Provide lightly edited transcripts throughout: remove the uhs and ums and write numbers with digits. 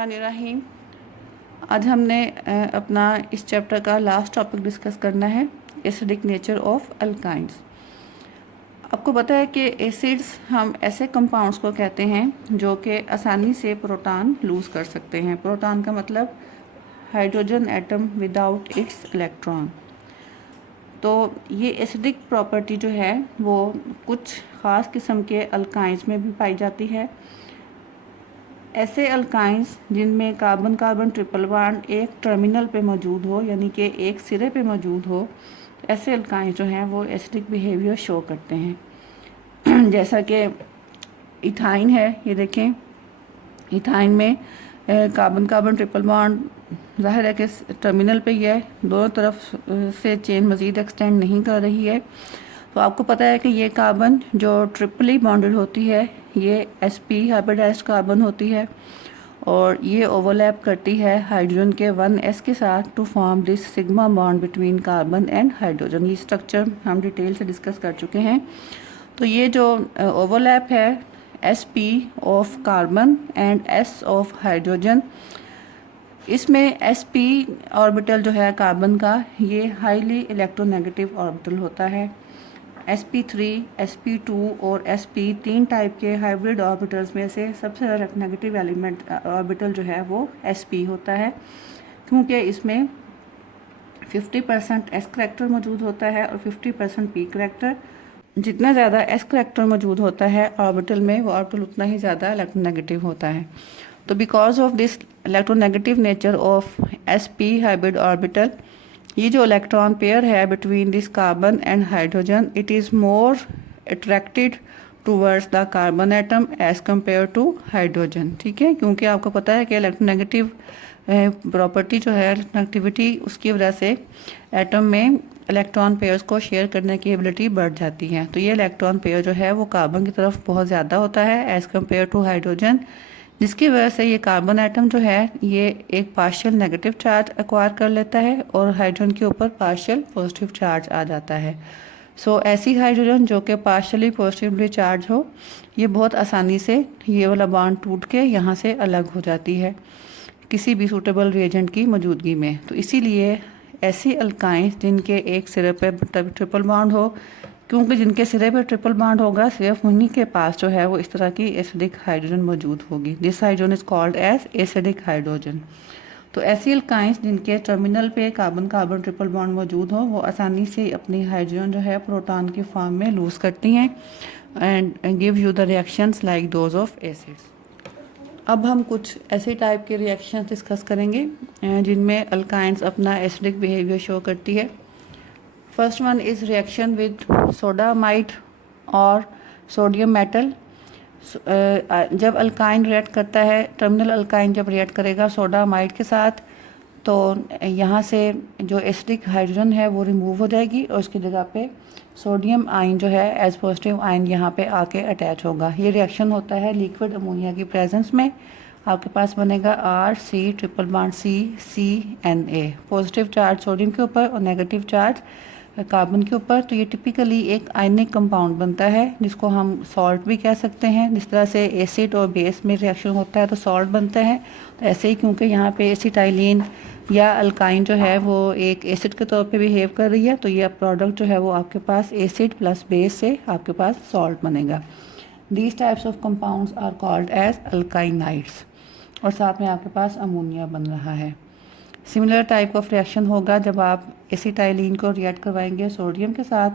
बिस्मिल्लाहिर्रहमानिर्रहीम। आज हमने अपना इस चैप्टर का लास्ट टॉपिक डिस्कस करना है, एसिडिक नेचर ऑफ अल्काइंस। आपको पता है कि एसिड्स हम ऐसे कंपाउंड्स को कहते हैं जो कि आसानी से प्रोटॉन लूज़ कर सकते हैं। प्रोटॉन का मतलब hydrogen atom without its electron. तो ये एसिडिक प्रॉपर्टी जो है वो कुछ ख़ास किस्म के अल्काइंस में भी पाई जाती है। ऐसे अल्काइंस जिनमें कार्बन कार्बन ट्रिपल बॉन्ड एक टर्मिनल पे मौजूद हो, यानी कि एक सिरे पे मौजूद हो, ऐसे अल्काइंस जो हैं वो एसिडिक बिहेवियर शो करते हैं। जैसा कि इथाइन है, ये देखें, इथाइन में कार्बन कार्बन ट्रिपल बॉन्ड ज़ाहिर है कि टर्मिनल पे ही है, दोनों तरफ से चेन मज़ीद एक्सटेंड नहीं कर रही है। तो आपको पता है कि ये कार्बन जो ट्रिपली बॉन्डेड होती है ये sp हाइब्रिडाइज्ड कार्बन होती है और ये ओवरलैप करती है हाइड्रोजन के 1s के साथ to form this sigma bond between carbon and hydrogen. ये स्ट्रक्चर हम डिटेल से डिस्कस कर चुके हैं। तो ये जो ओवरलैप है sp of carbon and s of hydrogen, इसमें sp ऑर्बिटल जो है कार्बन का ये हाईली इलेक्ट्रोनेगेटिव ऑर्बिटल होता है। sp3, sp2 और sp तीन टाइप के हाइब्रिड ऑर्बिटल्स में से सबसे ज़्यादा नेगेटिव एलिमेंट ऑर्बिटल जो है वो sp होता है, क्योंकि इसमें 50% s करैक्टर मौजूद होता है और 50% p करैक्टर। जितना ज़्यादा s करैक्टर मौजूद होता है ऑर्बिटल में, वो ऑर्बिटल उतना ही ज़्यादा इलेक्ट्रोनेगेटिव होता है। तो because of this electronegative nature of sp hybrid orbital, ये जो इलेक्ट्रॉन पेयर है between this carbon and hydrogen, it is more attracted towards the carbon atom as compare to hydrogen. ठीक है, क्योंकि आपको पता है कि इलेक्ट्रोनेगेटिव प्रॉपर्टी जो है, इलेक्ट्रोनेगेटिविटी, उसकी वजह से एटम में इलेक्ट्रॉन पेयर्स को शेयर करने की एबिलिटी बढ़ जाती है। तो ये इलेक्ट्रॉन पेयर जो है वो कार्बन की तरफ बहुत ज़्यादा होता है एज़ कम्पेयर टू हाइड्रोजन, जिसकी वजह से ये कार्बन एटम जो है ये एक पार्शियल नेगेटिव चार्ज एक्वायर कर लेता है और हाइड्रोजन के ऊपर पार्शियल पॉजिटिव चार्ज आ जाता है। सो ऐसी हाइड्रोजन जो कि पार्शियली पॉजिटिवली चार्ज हो, ये बहुत आसानी से ये वाला बॉन्ड टूट के यहाँ से अलग हो जाती है किसी भी सूटेबल रिएजेंट की मौजूदगी में। तो इसीलिए ऐसी अल्काइंस जिनके एक सिरे पे ट्रिपल बॉन्ड हो, क्योंकि जिनके सिरे पे ट्रिपल बॉन्ड होगा सिर्फ उन्हीं के पास जो है वो इस तरह की एसिडिक हाइड्रोजन मौजूद होगी। This hydrogen is called as acidic hydrogen. तो ऐसी अल्काइंस जिनके टर्मिनल पे कार्बन कार्बन ट्रिपल बॉन्ड मौजूद हो, वो आसानी से अपनी हाइड्रोजन जो है प्रोटॉन की फॉर्म में लूज करती हैं and give you the reactions like those of acids. अब हम कुछ ऐसे टाइप के रिएक्शंस डिस्कस करेंगे जिनमें अल्काइंस अपना एसिडिक बिहेवियर शो करती है। First one is reaction with sodamide और सोडियम मेटल। जब अल्काइन रिएक्ट करता है, टर्मिनल अल्काइन जब रिएक्ट करेगा सोडामाइड के साथ, तो यहाँ से जो एसिडिक हाइड्रोजन है वो रिमूव हो जाएगी और उसकी जगह पे सोडियम आयन जो है एज पॉजिटिव आयन यहाँ पे आके अटैच होगा। ये रिएक्शन होता है लिक्विड अमोनिया की प्रेजेंस में। आपके पास बनेगा RC triple bond CCNA, positive charge sodium के ऊपर और नेगेटिव चार्ज कार्बन के ऊपर। तो ये टिपिकली एक आयनिक कंपाउंड बनता है जिसको हम सॉल्ट भी कह सकते हैं। जिस तरह से एसिड और बेस में रिएक्शन होता है तो सॉल्ट बनता है, तो ऐसे ही क्योंकि यहाँ पे एसिटाइलिन या अल्काइन जो है वो एक एसिड के तौर पे बिहेव कर रही है, तो ये प्रोडक्ट जो है वो आपके पास एसिड प्लस बेस से आपके पास सॉल्ट बनेगा। These types of compounds are called as alkynides. और साथ में आपके पास अमोनिया बन रहा है। सिमिलर टाइप ऑफ रिएक्शन होगा जब आप एसिटाइलिन को रिएक्ट करवाएंगे सोडियम के साथ।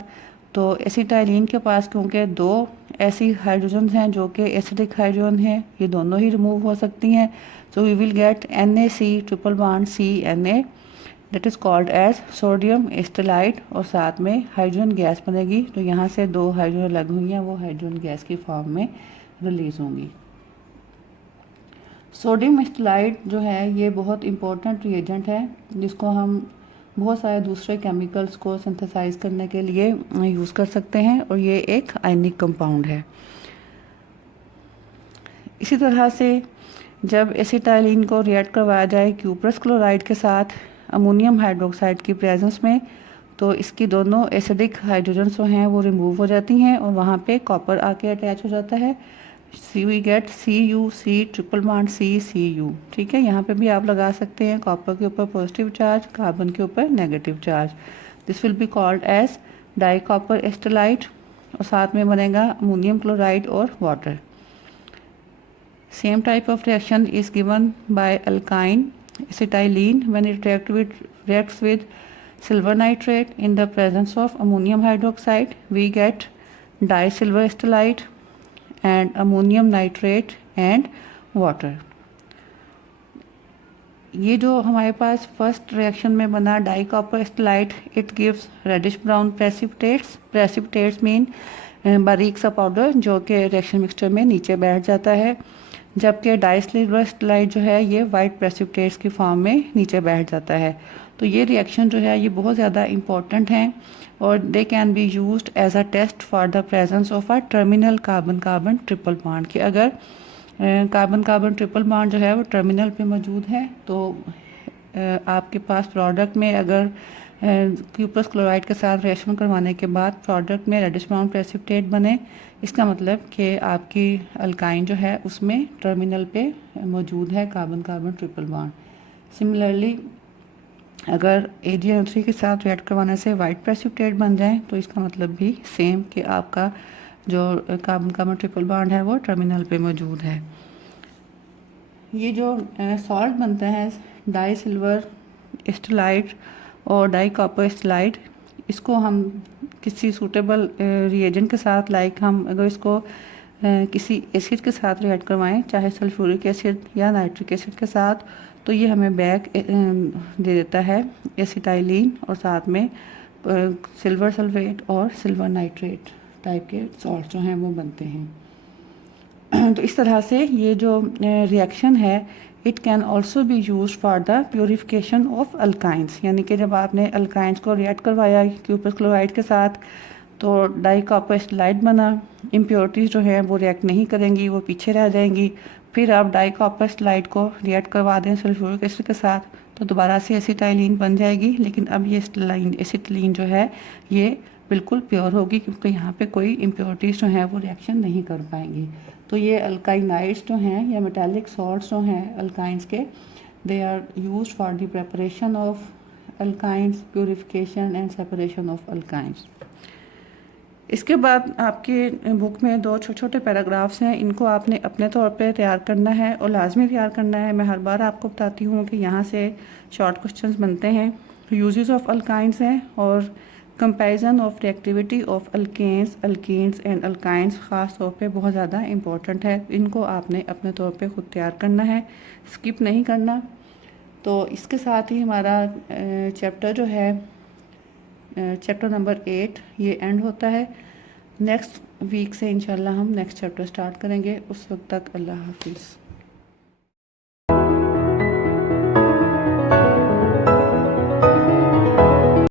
तो एसिटाइलिन के पास क्योंकि दो ऐसी हाइड्रोजन हैं जो कि एसिडिक हाइड्रोजन हैं, ये दोनों ही रिमूव हो सकती हैं। So we will get NaC triple bond CNA, that is called as sodium acetylide, और साथ में हाइड्रोजन गैस बनेगी। तो यहाँ से दो हाइड्रोजन अलग हुई हैं, वो हाइड्रोजन गैस की फॉर्म में रिलीज होंगी। सोडियम एस्टेलाइट जो है ये बहुत इंपॉर्टेंट रिएजेंट है जिसको हम बहुत सारे दूसरे केमिकल्स को सिंथेसाइज करने के लिए यूज़ कर सकते हैं, और ये एक आयनिक कंपाउंड है। इसी तरह से जब एसिटाइलिन को रिएक्ट करवाया जाए क्यूप्रस क्लोराइड के साथ अमोनियम हाइड्रोक्साइड की प्रेजेंस में, तो इसकी दोनों एसिडिक हाइड्रोजन जो हैं वो रिमूव हो जाती हैं और वहाँ पे कॉपर आके अटैच हो जाता है। See we get CuC triple bond Cu। ठीक है, यहाँ पे भी आप लगा सकते हैं कॉपर के ऊपर पॉजिटिव चार्ज, कार्बन के ऊपर negative charge. This will be called as dicopper acetylide, और साथ में बनेगा अमोनियम क्लोराइड और water. Same type of reaction is given by alkyne acetylene when it reacts with silver nitrate in the presence of ammonium hydroxide. We get disilver stellite and ammonium nitrate and water. ये जो हमारे पास first reaction में बना di copper acetylide, it gives reddish brown precipitates. Precipitates mean बारीक सा powder जो कि reaction mixture में नीचे बैठ जाता है, जबकि डाइसिल्वर स्टेलाइट जो है ये वाइट प्रेसिपिटेट्स की फॉर्म में नीचे बैठ जाता है। तो ये रिएक्शन जो है ये बहुत ज़्यादा इंपॉर्टेंट हैं और they can be used as a test for the presence of a terminal carbon carbon triple bond. कि अगर कार्बन कार्बन ट्रिपल बॉन्ड जो है वो टर्मिनल पे मौजूद है तो आपके पास प्रोडक्ट में अगर क्यूपस क्लोराइड के साथ रिएक्शन करवाने के बाद प्रोडक्ट में रेडिश ब्राउन प्रेसिपिटेट बने, इसका मतलब कि आपकी अल्काइन जो है उसमें टर्मिनल पे मौजूद है carbon carbon triple bond. Similarly अगर AgNO3 के साथ रिएक्ट करवाने से वाइट प्रेसिपिटेट बन जाए तो इसका मतलब भी सेम कि आपका जो कार्बन कार्बन ट्रिपल बॉन्ड है वो टर्मिनल पे मौजूद है। ये जो सॉल्ट बनता है डाई सिल्वर स्टेलाइट और डाई कॉपर स्टेलाइट, इसको हम किसी सूटेबल रिएजेंट के साथ, लाइक हम अगर इसको किसी एसिड के साथ रिएक्ट करवाएं, चाहे सल्फ्यूरिक एसिड या नाइट्रिक एसिड के साथ, तो ये हमें बैक दे देता है एसिटाइलिन और साथ में सिल्वर सल्फेट और सिल्वर नाइट्रेट टाइप के सॉल्ट जो हैं वो बनते हैं। तो इस तरह से ये जो रिएक्शन है it can also be use for the purification of alkynes, यानी कि जब आपने अल्काइंस को रिएक्ट करवाया क्यूपस क्लोराइड के साथ तो डाई कॉपर स्टेलाइट बना, इम्प्योरिटीज़ जो हैं वो रिएक्ट नहीं करेंगी, वो पीछे रह जाएंगी। फिर आप डाई कॉपर स्टेलाइट को रिएक्ट करवा दें सल्फ्यूरिक एसिड के साथ तो दोबारा से एसिटाइलिन बन जाएगी, लेकिन अब ये एसिटाइलिन जो है ये बिल्कुल प्योर होगी क्योंकि यहाँ पे कोई इम्प्योरिटीज़ जो हैं वो रिएक्शन नहीं कर पाएंगी। तो ये अल्काइनाइड्स जो हैं या मेटालिक सॉल्ट्स जो हैं अल्काइंस के, they are used for the preparation of alkynes, purification and separation of alkynes. इसके बाद आपके बुक में 2 छोटे छोटे पैराग्राफ्स हैं, इनको आपने अपने तौर पे तैयार करना है और लाजमी तैयार करना है। मैं हर बार आपको बताती हूँ कि यहाँ से शॉर्ट क्वेश्चंस बनते हैं। यूजेस ऑफ अल्काइंस हैं और comparison of reactivity of alkanes, alkenes and alkynes ख़ास तौर पे बहुत ज़्यादा इंपॉर्टेंट है। इनको आपने अपने तौर पे ख़ुद तैयार करना है, स्किप नहीं करना। तो इसके साथ ही हमारा चैप्टर जो है चैप्टर नंबर 8 ये एंड होता है। नेक्स्ट वीक से इंशाल्लाह हम नेक्स्ट चैप्टर स्टार्ट करेंगे। उस वक्त तक अल्लाह हाफिज़।